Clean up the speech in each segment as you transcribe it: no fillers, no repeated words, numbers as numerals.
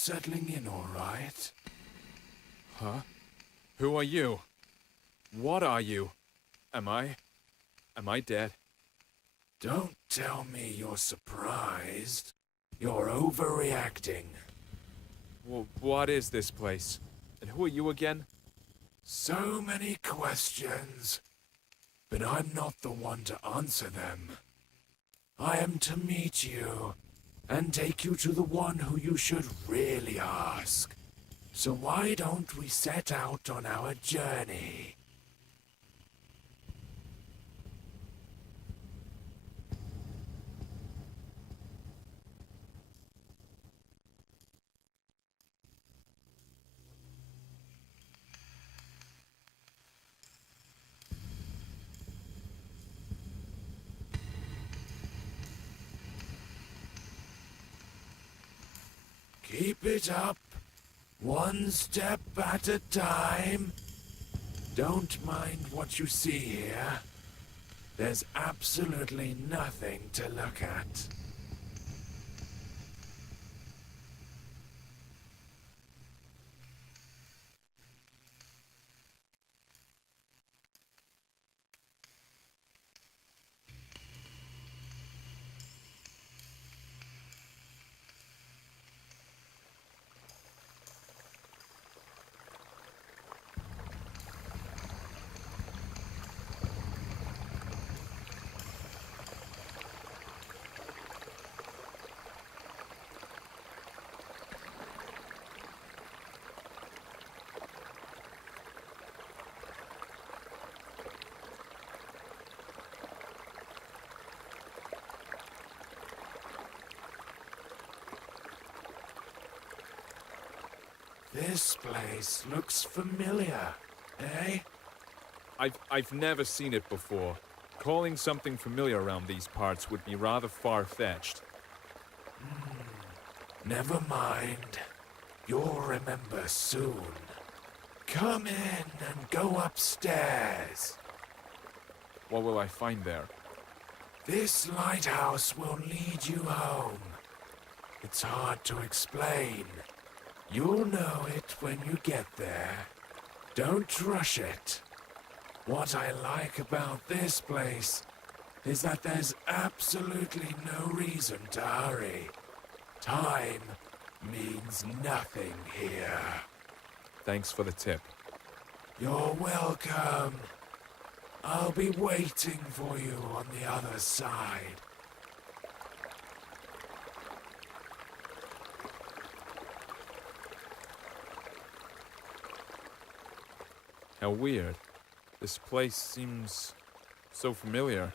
settling in all right? Huh? Who are you? What are you? Am I dead? Don't tell me you're surprised. You're overreacting. Well, what is this place? And who are you again? So many questions, but I'm not the one to answer them. I am to meet you and take you to the one who you should really ask. So why don't we set out on our journey? Keep it up, one step at a time. Don't mind what you see here. There's absolutely nothing to look at. This place looks familiar, eh? I've never seen it before. Calling something familiar around these parts would be rather far-fetched. Never mind. You'll remember soon. Come in and go upstairs. What will I find there? This lighthouse will lead you home. It's hard to explain. You'll know it when you get there. Don't rush it. What I like about this place is that there's absolutely no reason to hurry. Time means nothing here. Thanks for the tip. You're welcome. I'll be waiting for you on the other side. How weird. This place seems so familiar.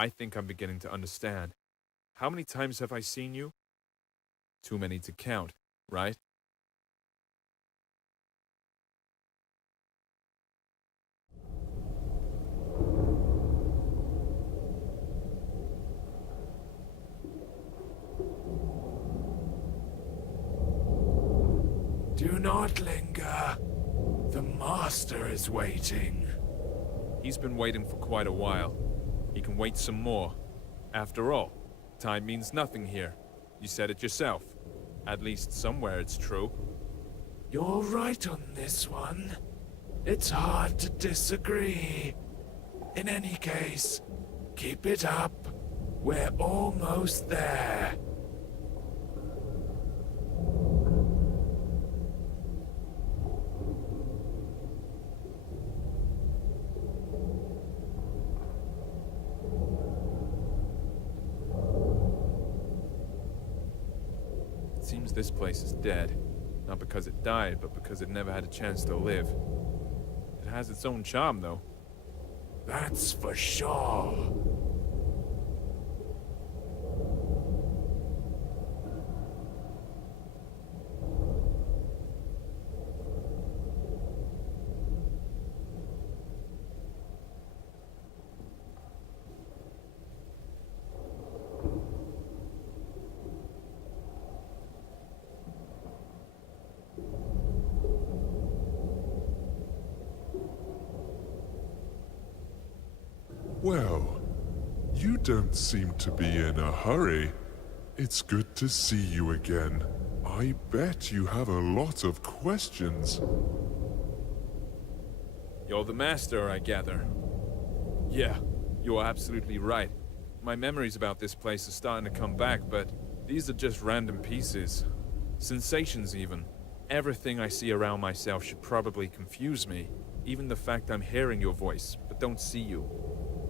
I think I'm beginning to understand. How many times have I seen you? Too many to count, right? Do not linger. The master is waiting. He's been waiting for quite a while. He can wait some more. After all, time means nothing here. You said it yourself. At least somewhere it's true. You're right on this one. It's hard to disagree. In any case, Keep it up. We're almost there. It seems this place is dead. Not because it died, but because it never had a chance to live. It has its own charm, though. That's for sure. Well, you don't seem to be in a hurry. It's good to see you again. I bet you have a lot of questions. You're the master, I gather. Yeah, you are absolutely right. My memories about this place are starting to come back, but these are just random pieces. Sensations, even. Everything I see around myself should probably confuse me. Even the fact I'm hearing your voice, but don't see you.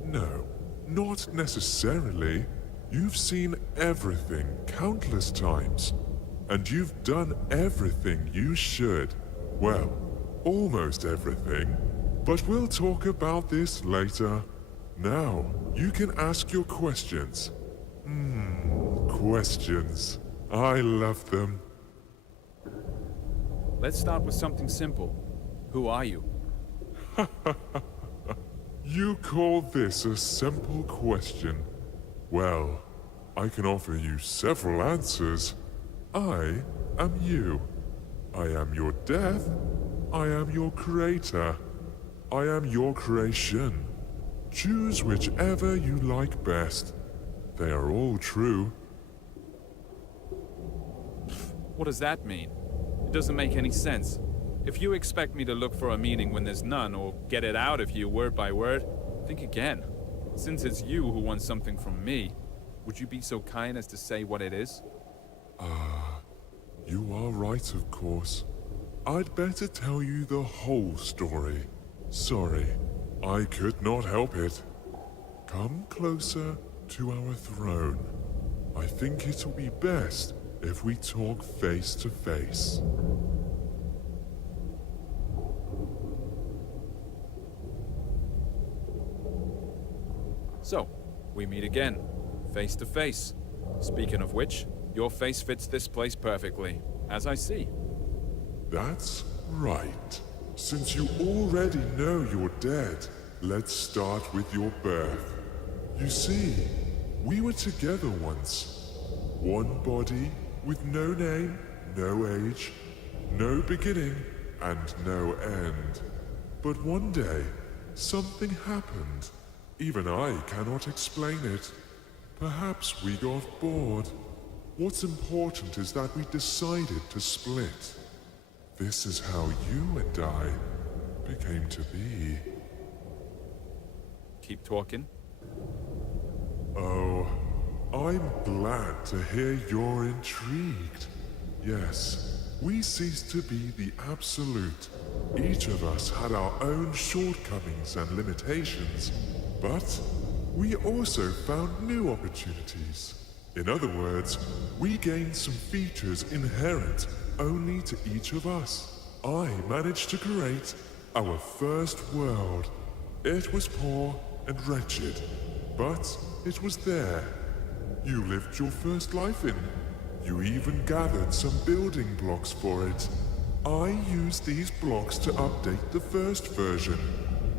No, not necessarily. You've seen everything countless times. And you've done everything you should. Well, almost everything. But we'll talk about this later. Now, you can ask your questions. Questions. I love them. Let's start with something simple. Who are you? You call this a simple question? Well, I can offer you several answers. I am you. I am your death. I am your creator. I am your creation. Choose whichever you like best. They are all true. What does that mean? It doesn't make any sense. If you expect me to look for a meaning when there's none, or get it out of you word by word, think again. Since it's you who wants something from me, would you be so kind as to say what it is? You are right, of course. I'd better tell you the whole story. Sorry, I could not help it. Come closer to our throne. I think it'll be best if we talk face to face. So, we meet again, face to face. Speaking of which, your face fits this place perfectly, as I see. That's right. Since you already know you're dead, let's start with your birth. You see, we were together once. One body with no name, no age, no beginning, and no end. But one day, something happened. Even I cannot explain it. Perhaps we got bored. What's important is that we decided to split. This is how you and I became to be. Keep talking. Oh, I'm glad to hear you're intrigued. Yes, we ceased to be the absolute. Each of us had our own shortcomings and limitations, but we also found new opportunities. In other words, we gained some features inherent only to each of us. I managed to create our first world. It was poor and wretched, but it was there. You lived your first life in. You even gathered some building blocks for it. I used these blocks to update the first version.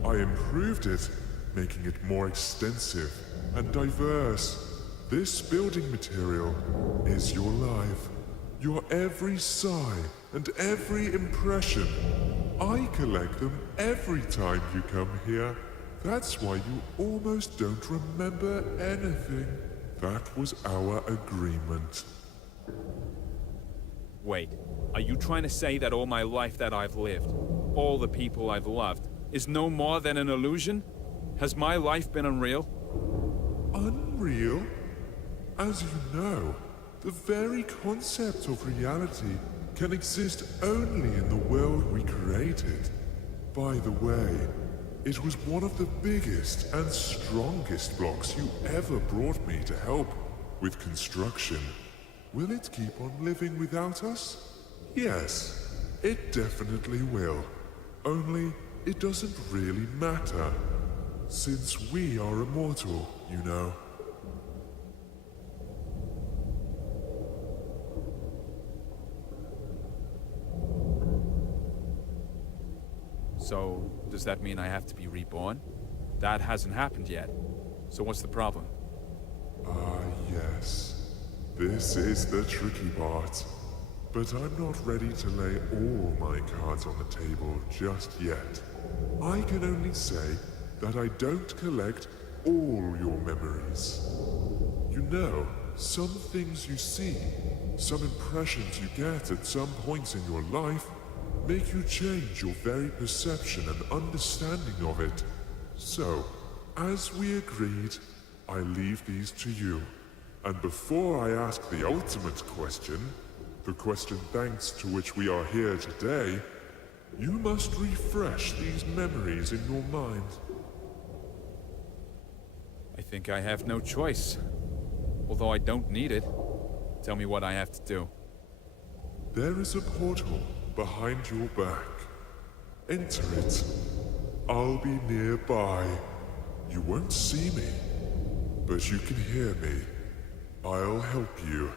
I improved it, making it more extensive and diverse. This building material is your life. Your every sigh and every impression. I collect them every time you come here. That's why you almost don't remember anything. That was our agreement. Wait, are you trying to say that all my life that I've lived, all the people I've loved, is no more than an illusion? Has my life been unreal? real? As you know, the very concept of reality can exist only in the world we created. By the way, it was one of the biggest and strongest blocks you ever brought me to help with construction. Will it keep on living without us? Yes, it definitely will. Only it doesn't really matter, since we are immortal, you know. So, does that mean I have to be reborn? That hasn't happened yet. So what's the problem? Ah, yes. This is the tricky part. But I'm not ready to lay all my cards on the table just yet. I can only say that I don't collect all your memories. You know, some things you see, some impressions you get at some points in your life, make you change your very perception and understanding of it. So, as we agreed, I leave these to you. And before I ask the ultimate question, the question thanks to which we are here today, you must refresh these memories in your mind. I think I have no choice. Although I don't need it. Tell me what I have to do. There is a portal behind your back. Enter it. I'll be nearby. You won't see me, but you can hear me. I'll help you.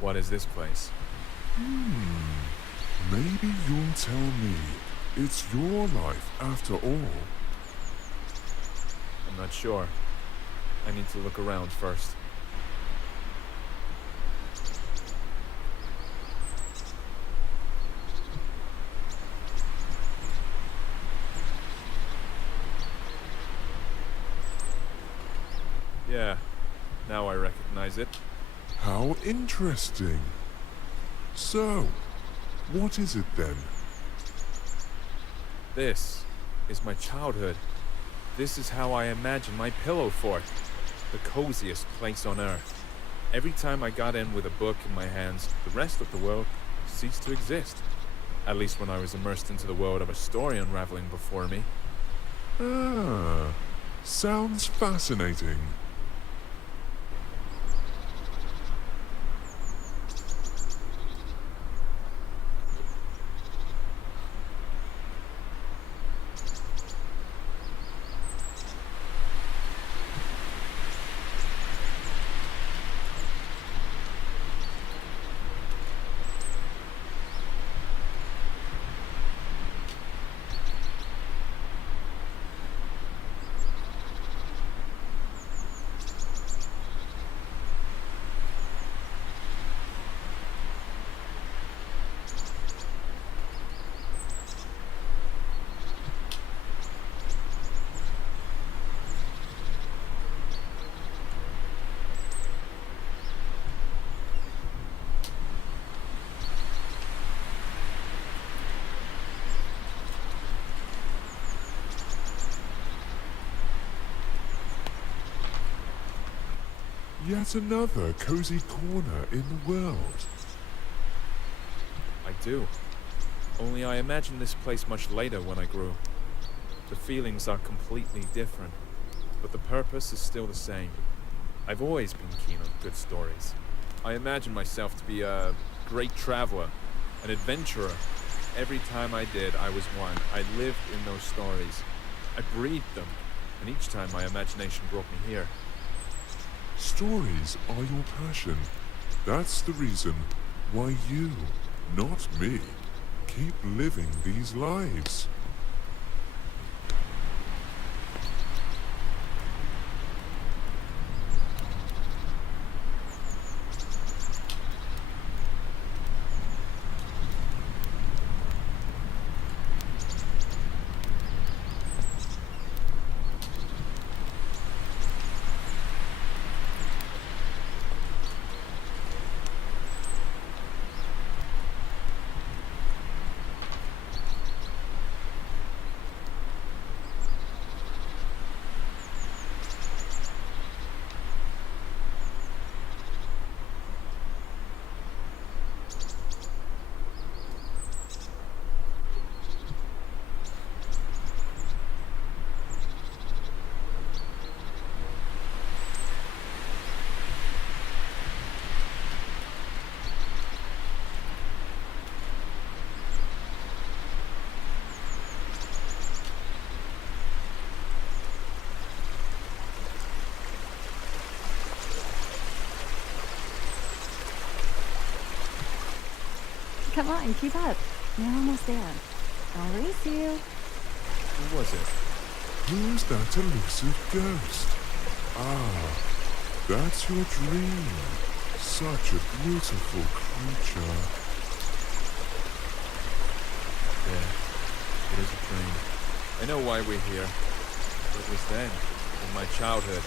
What is this place? Maybe you'll tell me it's your life after all. I'm not sure. I need to look around first. Yeah, now I recognize it. How interesting. So, what is it then? This is my childhood. This is how I imagine my pillow fort. The coziest place on earth. Every time I got in with a book in my hands, the rest of the world ceased to exist. At least when I was immersed into the world of a story unraveling before me. Ah, sounds fascinating. Yet another cozy corner in the world. I do. Only I imagined this place much later when I grew. The feelings are completely different, but the purpose is still the same. I've always been keen on good stories. I imagine myself to be a great traveler, an adventurer. Every time I did, I was one. I lived in those stories. I breathed them, and each time my imagination brought me here. Stories are your passion. That's the reason why you, not me, keep living these lives. Come on, keep up. You're almost there. I'll race you. Who was it? Who's that elusive ghost? Ah, that's your dream. Such a beautiful creature. Yeah, it is a dream. I know why we're here. It was then, in my childhood,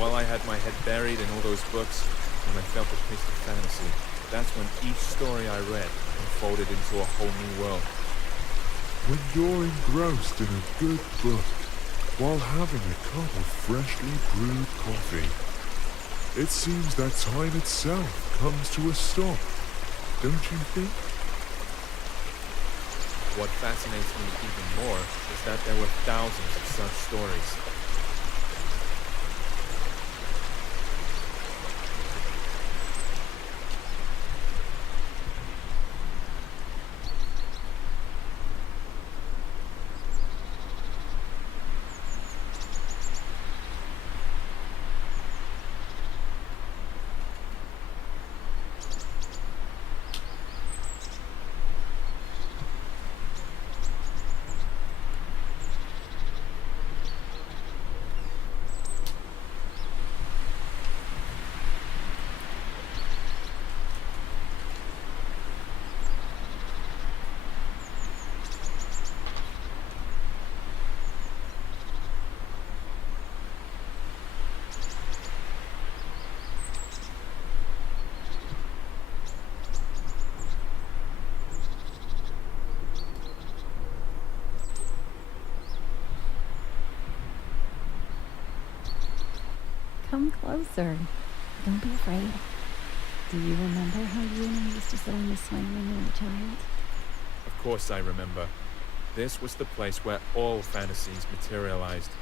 while I had my head buried in all those books, when I felt the taste of fantasy. That's when each story I read unfolded into a whole new world. When you're engrossed in a good book, while having a cup of freshly brewed coffee, it seems that time itself comes to a stop, don't you think? What fascinates me even more is that there were thousands of such stories. Come closer. Don't be afraid. Do you remember how you and I used to sit on the swing when you were a child? Of course I remember. This was the place where all fantasies materialized.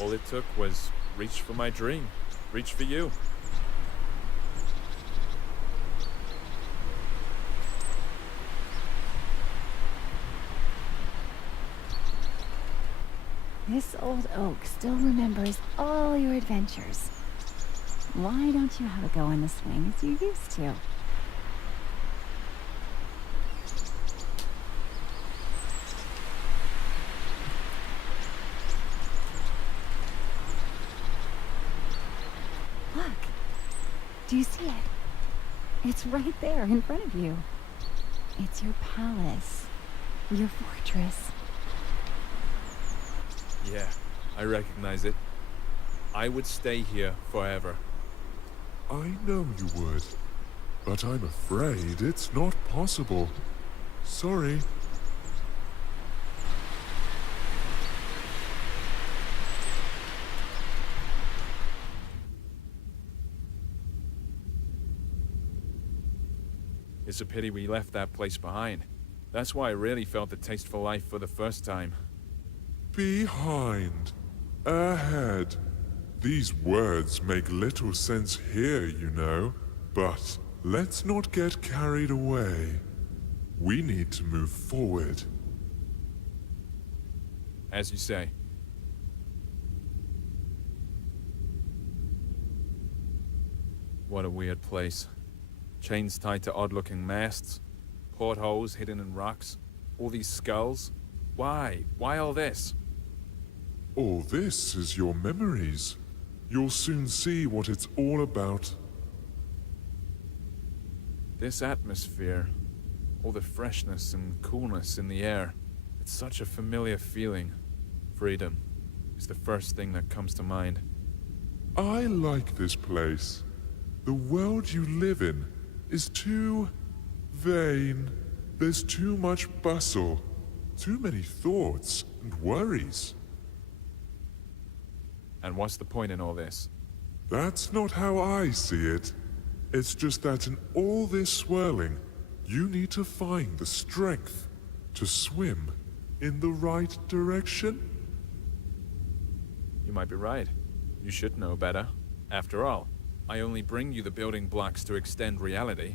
All it took was reach for my dream, reach for you. This old oak still remembers all your adventures. Why don't you have a go on the swing as you used to? Look. Do you see it? It's right there in front of you. It's your palace. Your fortress. Yeah, I recognize it. I would stay here forever. I know you would, but I'm afraid it's not possible. Sorry. It's a pity we left that place behind. That's why I really felt the taste for life for the first time. Behind. Ahead. These words make little sense here, you know. But let's not get carried away. We need to move forward. As you say. What a weird place. Chains tied to odd-looking masts, portholes hidden in rocks, all these skulls. Why? Why all this? All this is your memories. You'll soon see what it's all about. This atmosphere, all the freshness and coolness in the air, it's such a familiar feeling. Freedom is the first thing that comes to mind. I like this place. The world you live in is too vain. There's too much bustle, too many thoughts and worries. And what's the point in all this? That's not how I see it. It's just that in all this swirling, you need to find the strength to swim in the right direction. You might be right. You should know better. After all, I only bring you the building blocks to extend reality.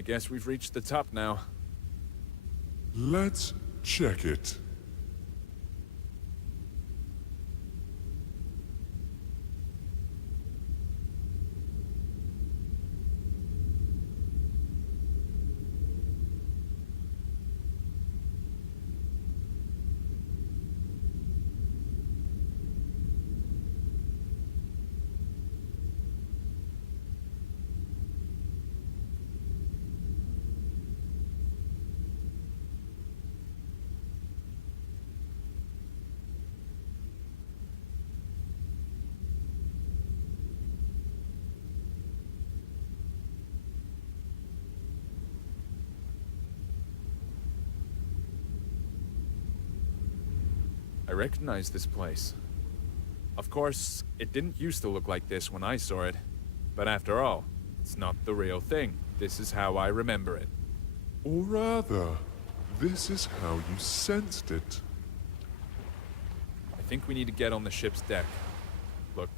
I guess we've reached the top now. Let's check it. I recognize this place. Of course, it didn't used to look like this when I saw it. But after all, it's not the real thing. This is how I remember it. Or rather, this is how you sensed it. I think we need to get on the ship's deck. Look,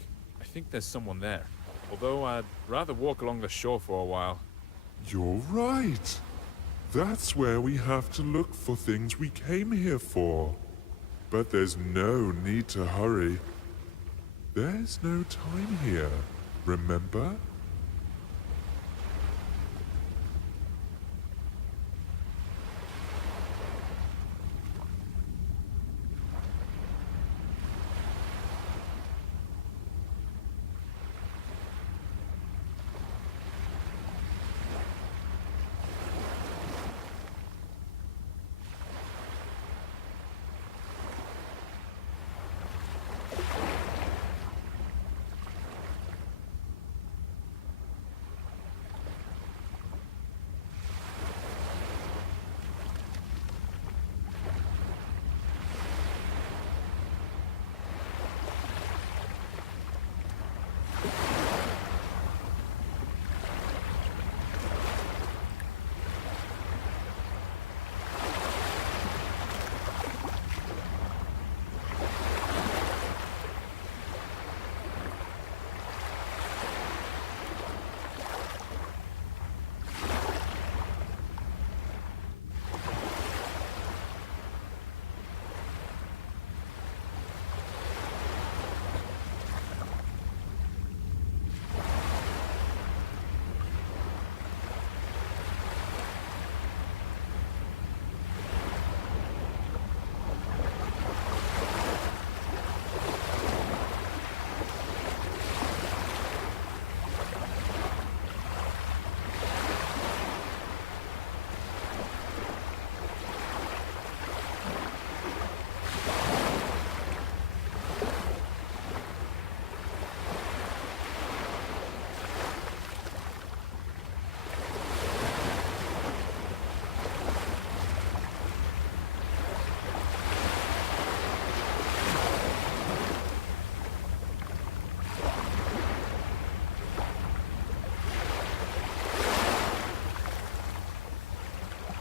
I think there's someone there. Although I'd rather walk along the shore for a while. You're right. That's where we have to look for things we came here for. But there's no need to hurry. There's no time here, remember?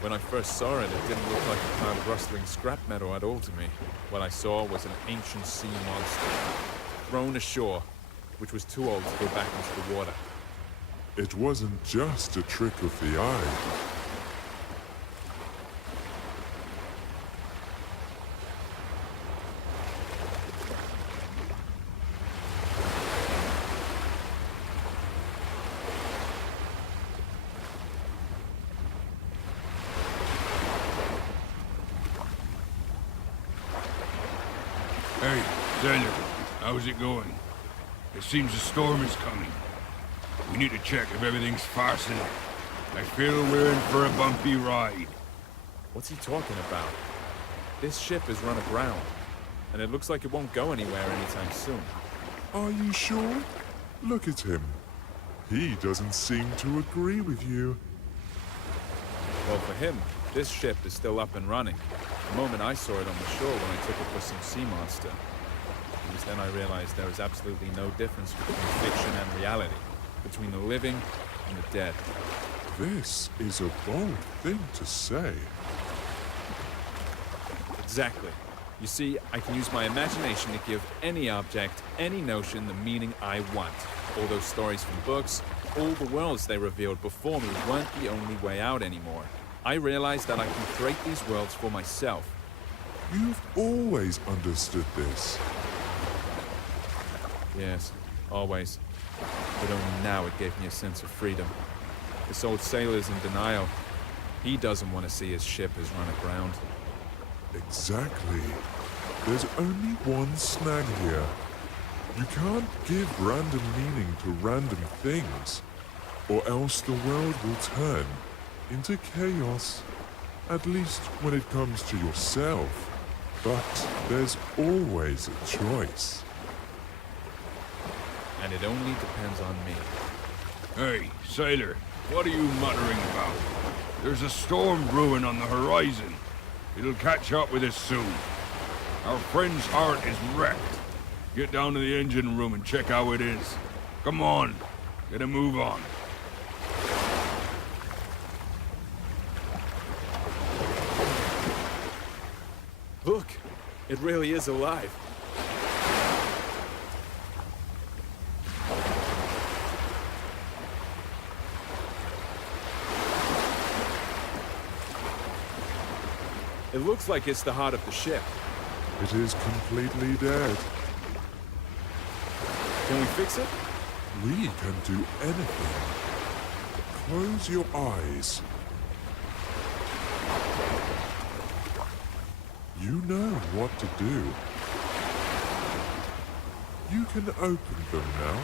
When I first saw it, it didn't look like a pile of rustling scrap metal at all to me. What I saw was an ancient sea monster, thrown ashore, which was too old to go back into the water. It wasn't just a trick of the eye. Hey, Sailor, how's it going? It seems a storm is coming. We need to check if everything's fastened. I feel we're in for a bumpy ride. What's he talking about? This ship is run aground, and it looks like it won't go anywhere anytime soon. Are you sure? Look at him. He doesn't seem to agree with you. Well, for him, this ship is still up and running. The moment I saw it on the shore when I took it for some sea monster. It was then I realized there is absolutely no difference between fiction and reality, between the living and the dead. This is a bold thing to say. Exactly. You see, I can use my imagination to give any object, any notion the meaning I want. All those stories from books, all the worlds they revealed before me weren't the only way out anymore. I realized that I can create these worlds for myself. You've always understood this. Yes, always. But only now it gave me a sense of freedom. This old sailor's in denial. He doesn't want to see his ship has run aground. Exactly. There's only one snag here. You can't give random meaning to random things, or else the world will turn into chaos. At least when it comes to yourself. But there's always a choice. And it only depends on me. Hey, sailor, what are you muttering about? There's a storm brewing on the horizon. It'll catch up with us soon. Our friend's heart is wrecked. Get down to the engine room and check how it is. Come on, get a move on. Look, it really is alive. It looks like it's the heart of the ship. It is completely dead. Can we fix it? We can do anything. Close your eyes. You know what to do. You can open them now.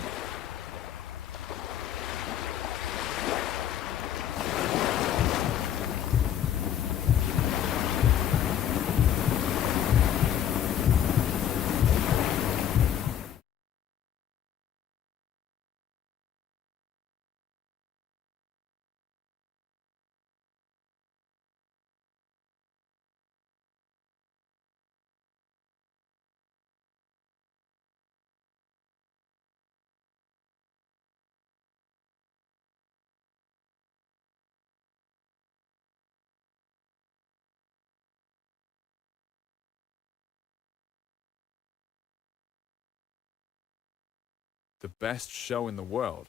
The best show in the world.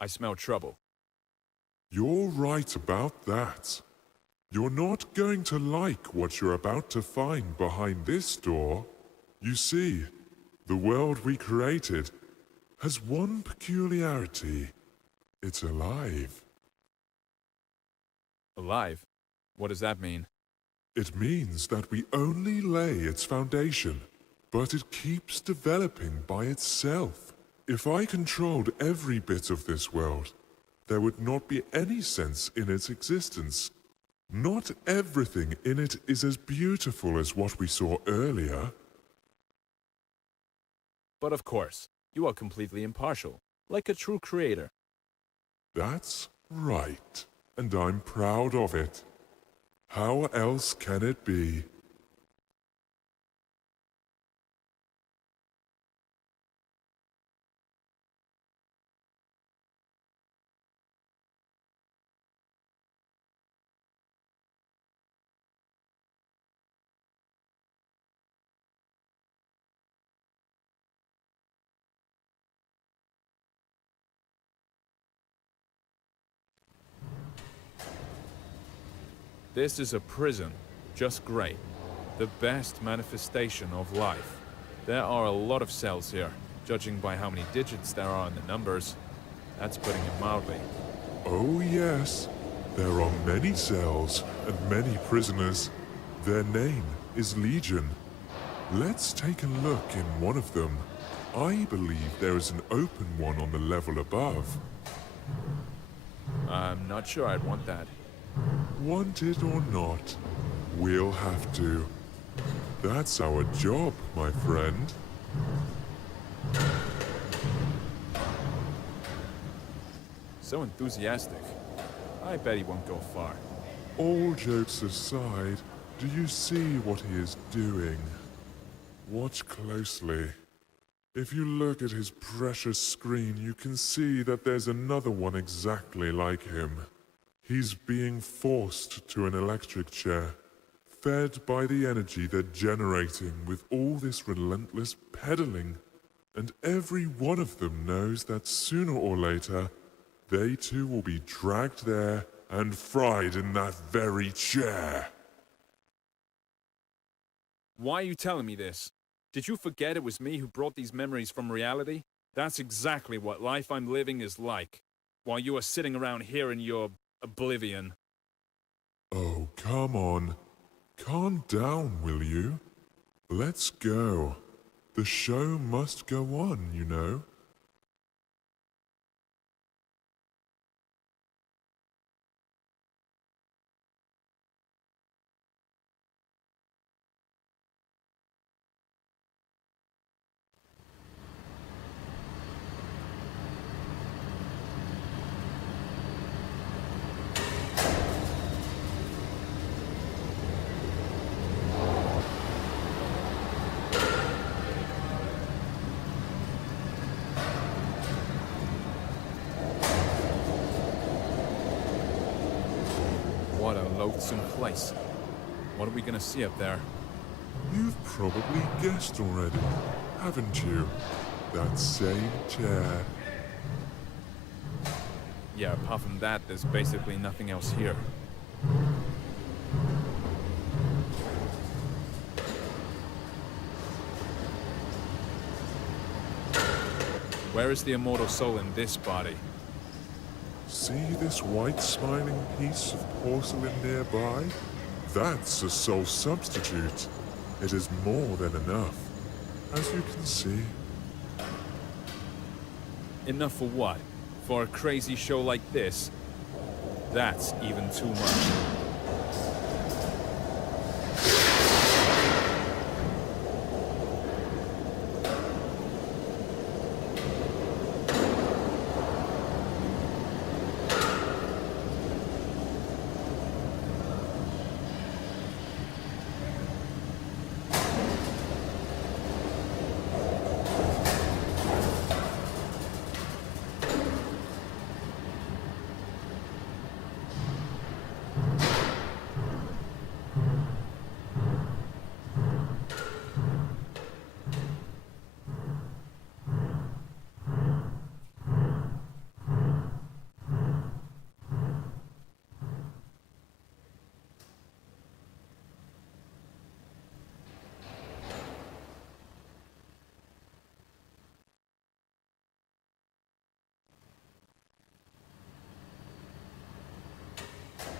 I smell trouble. You're right about that. You're not going to like what you're about to find behind this door. You see, the world we created has one peculiarity. It's alive. Alive? What does that mean? It means that we only lay its foundation, but it keeps developing by itself. If I controlled every bit of this world, there would not be any sense in its existence. Not everything in it is as beautiful as what we saw earlier. But of course, you are completely impartial, like a true creator. That's right, and I'm proud of it. How else can it be? This is a prison, just great. The best manifestation of life. There are a lot of cells here, judging by how many digits there are in the numbers. That's putting it mildly. Oh yes, there are many cells and many prisoners. Their name is Legion. Let's take a look in one of them. I believe there is an open one on the level above. I'm not sure I'd want that. Want it or not, we'll have to. That's our job, my friend. So enthusiastic. I bet he won't go far. All jokes aside, do you see what he is doing? Watch closely. If you look at his precious screen, you can see that there's another one exactly like him. He's being forced to an electric chair. fed by the energy they're generating with all this relentless pedaling. And every one of them knows that sooner or later, they too will be dragged there and fried in that very chair. Why are you telling me this? Did you forget it was me who brought these memories from reality? That's exactly what life I'm living is like, while you are sitting around here in your oblivion. Oh, come on. Calm down, will you? Let's go. The show must go on, you know. What a loathsome place. What are we gonna see up there? You've probably guessed already, haven't you? That same chair. Yeah, apart from that, there's basically nothing else here. Where is the immortal soul in this body? See this white smiling piece of porcelain nearby? That's a soul substitute. It is more than enough, as you can see. Enough for what? For a crazy show like this? That's even too much.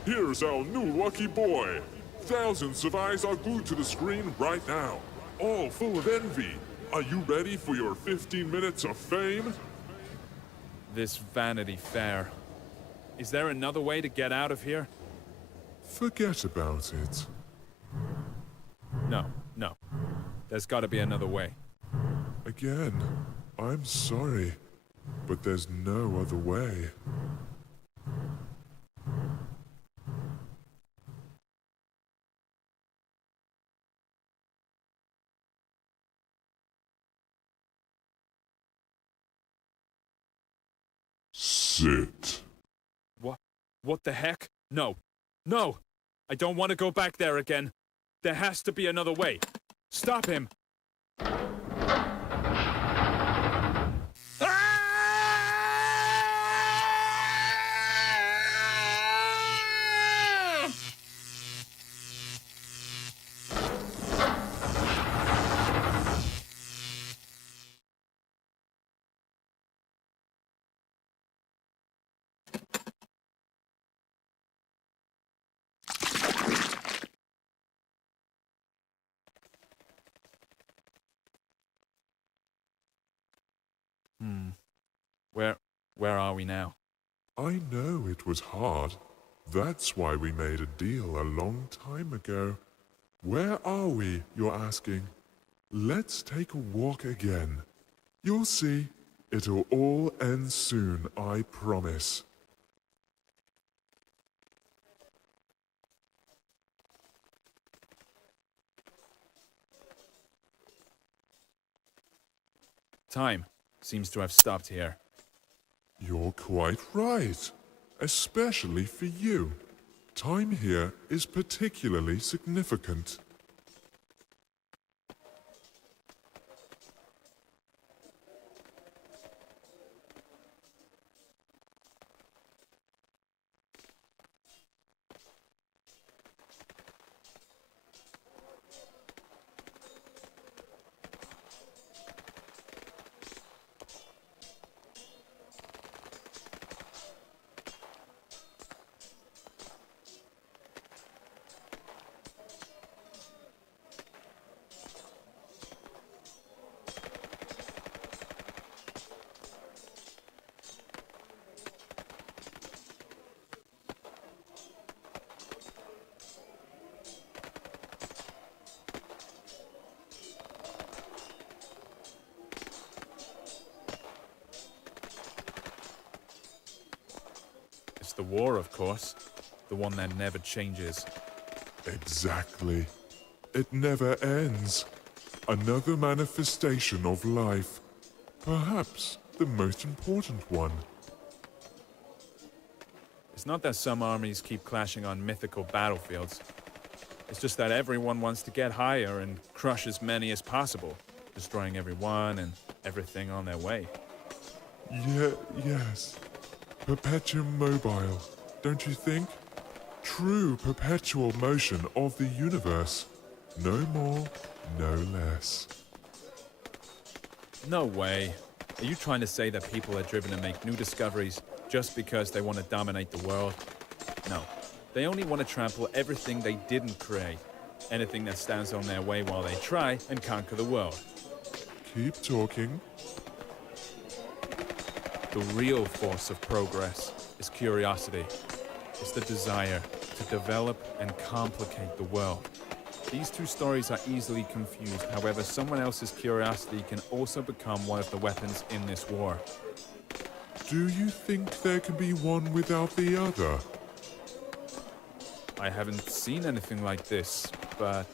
Here's our new lucky boy. Thousands of eyes are glued to the screen right now, all full of envy. Are you ready for your 15 minutes of fame? This Vanity Fair. Is there another way to get out of here? Forget about it. No, no. There's gotta be another way. Again, I'm sorry, but there's no other way. Sit. What the heck? No. No! I don't want to go back there again. There has to be another way. Stop him! Where are we now? I know it was hard. That's why we made a deal a long time ago. Where are we, you're asking? Let's take a walk again. You'll see. It'll all end soon, I promise. Time seems to have stopped here. You're quite right. Especially for you. Time here is particularly significant. It's the war, of course. The one that never changes. Exactly. It never ends. Another manifestation of life. Perhaps the most important one. It's not that some armies keep clashing on mythical battlefields. It's just that everyone wants to get higher and crush as many as possible, destroying everyone and everything on their way. Yes. Perpetuum mobile, don't you think? True perpetual motion of the universe. No more, no less. No way. Are you trying to say that people are driven to make new discoveries just because they want to dominate the world? No. They only want to trample everything they didn't create. Anything that stands on their way while they try and conquer the world. Keep talking. The real force of progress is curiosity. It's the desire to develop and complicate the world. These two stories are easily confused. However, someone else's curiosity can also become one of the weapons in this war. Do you think there can be one without the other? I haven't seen anything like this, but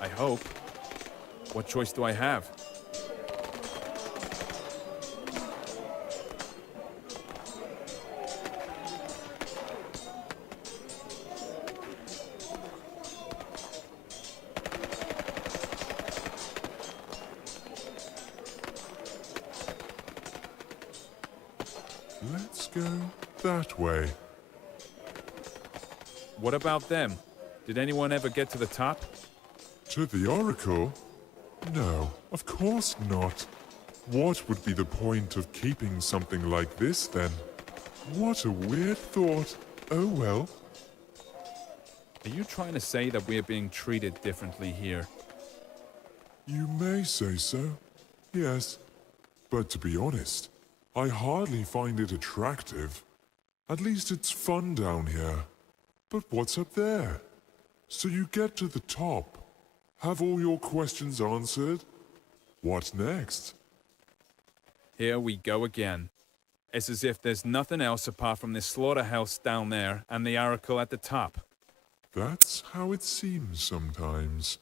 I hope. What choice do I have? Let's go that way. What about them? Did anyone ever get to the top? To the Oracle? No, of course not. What would be the point of keeping something like this, then? What a weird thought. Oh well. Are you trying to say that we're being treated differently here? You may say so. Yes. But to be honest, I hardly find it attractive. At least it's fun down here. But what's up there? So you get to the top. Have all your questions answered? What next? Here we go again. It's as if there's nothing else apart from this slaughterhouse down there and the oracle at the top. That's how it seems sometimes.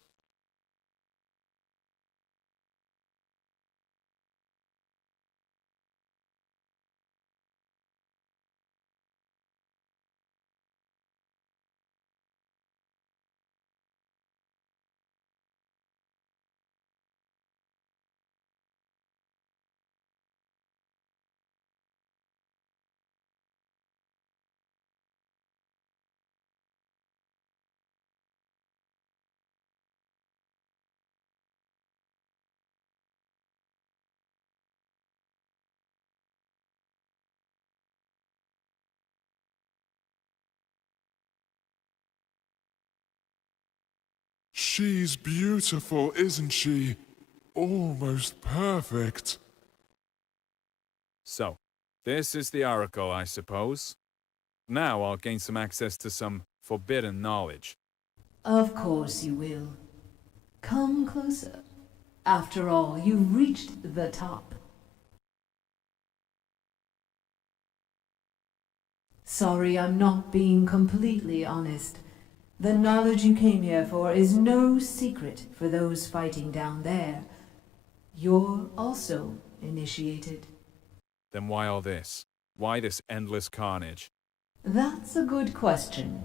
She's beautiful, isn't she? Almost perfect. So, this is the oracle, I suppose. Now I'll gain some access to some forbidden knowledge. Of course you will. Come closer. After all, you've reached the top. Sorry, I'm not being completely honest. The knowledge you came here for is no secret for those fighting down there. You're also initiated. Then why all this? Why this endless carnage? That's a good question.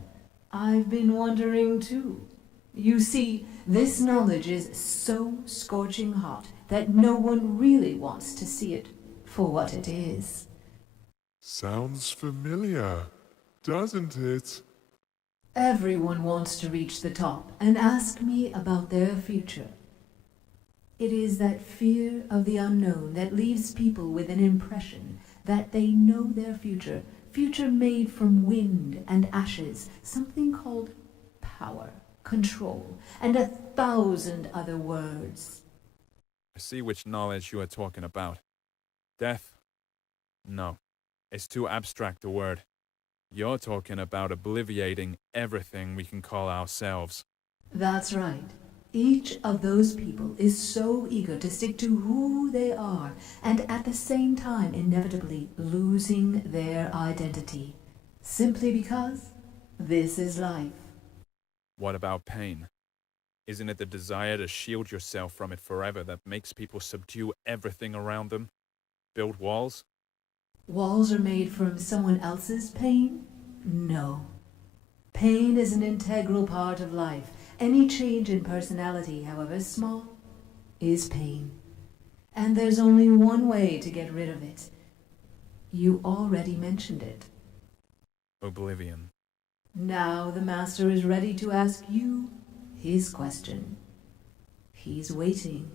I've been wondering too. You see, this knowledge is so scorching hot that no one really wants to see it for what it is. Sounds familiar, doesn't it? Everyone wants to reach the top and ask me about their future. It is that fear of the unknown that leaves people with an impression that they know their future, future made from wind and ashes, something called power, control, and 1,000 other words. I see which knowledge you are talking about. Death? No. It's too abstract a word. You're talking about obliviating everything we can call ourselves. That's right. Each of those people is so eager to stick to who they are, and at the same time inevitably losing their identity, simply because this is life. What about pain? Isn't it the desire to shield yourself from it forever that makes people subdue everything around them? Build walls? Walls are made from someone else's pain? No. Pain is an integral part of life. Any change in personality, however small, is pain. And there's only one way to get rid of it. You already mentioned it. Oblivion. Now the Master is ready to ask you his question. He's waiting.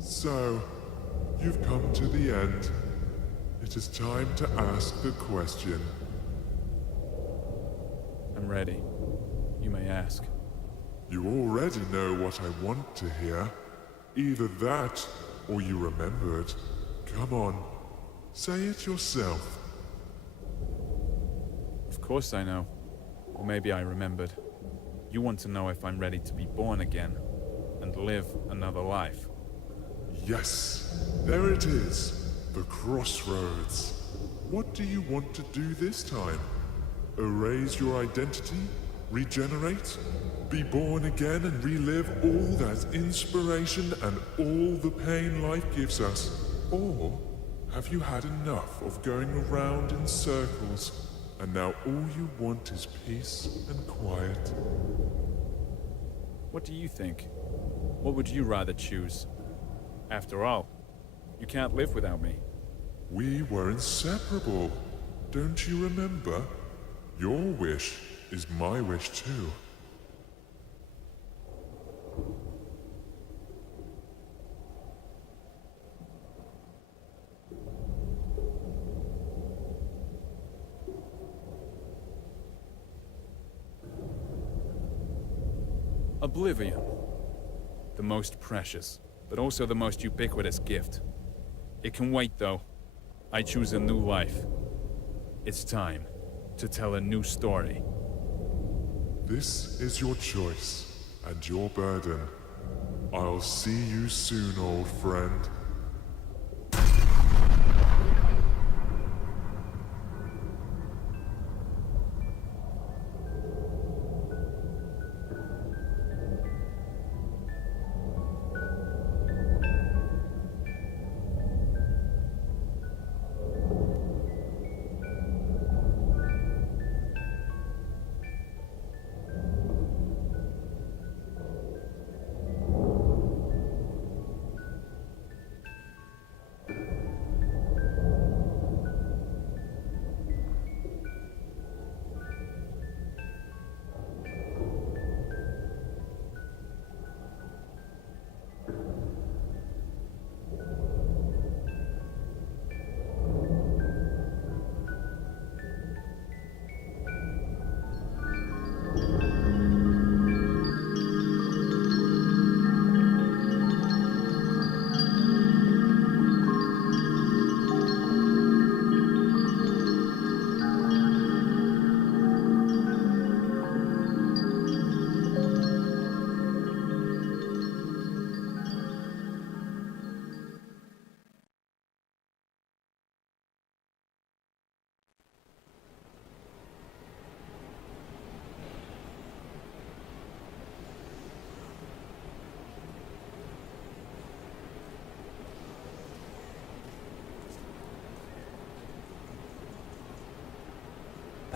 So, you've come to the end. It is time to ask the question. I'm ready. You may ask. You already know what I want to hear. Either that, or you remember it. Come on, say it yourself. Of course I know. Or maybe I remembered. You want to know if I'm ready to be born again and live another life. Yes, there it is. The crossroads. What do you want to do this time? Erase your identity? Regenerate? Be born again and relive all that inspiration and all the pain life gives us? Or have you had enough of going around in circles and now all you want is peace and quiet? What do you think? What would you rather choose? After all, you can't live without me. We were inseparable. Don't you remember? Your wish is my wish too. Oblivion. The most precious, but also the most ubiquitous gift. It can wait, though. I choose a new life. It's time to tell a new story. This is your choice and your burden. I'll see you soon, old friend.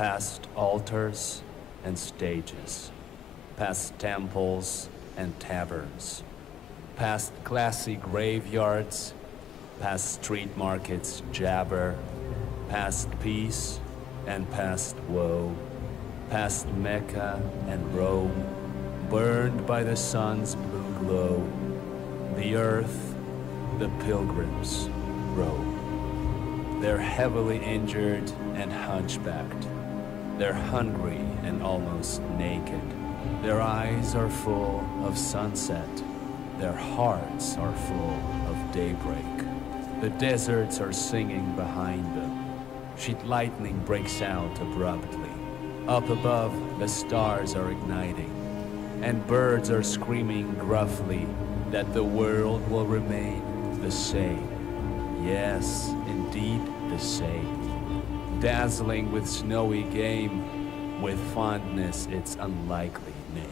past altars and stages, past temples and taverns, past classy graveyards, past street markets jabber, past peace and past woe, past Mecca and Rome, burned by the sun's blue glow. The earth, the pilgrims roam. They're heavily injured and hunchbacked. They're hungry and almost naked. Their eyes are full of sunset. Their hearts are full of daybreak. The deserts are singing behind them. Sheet lightning breaks out abruptly. Up above, the stars are igniting, and birds are screaming gruffly that the world will remain the same. Yes, indeed the same. Dazzling with snowy game, with fondness its unlikely name.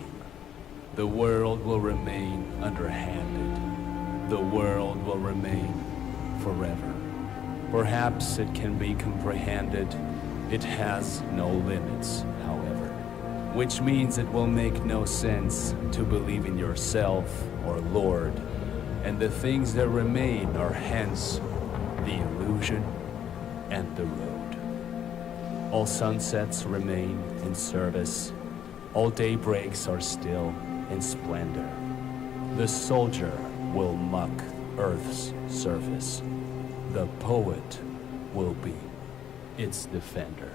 The world will remain underhanded. The world will remain forever. Perhaps it can be comprehended. It has no limits, however, which means it will make no sense to believe in yourself or Lord, and the things that remain are hence the illusion and the road. All sunsets remain in service. All daybreaks are still in splendor. The soldier will muck Earth's surface. The poet will be its defender.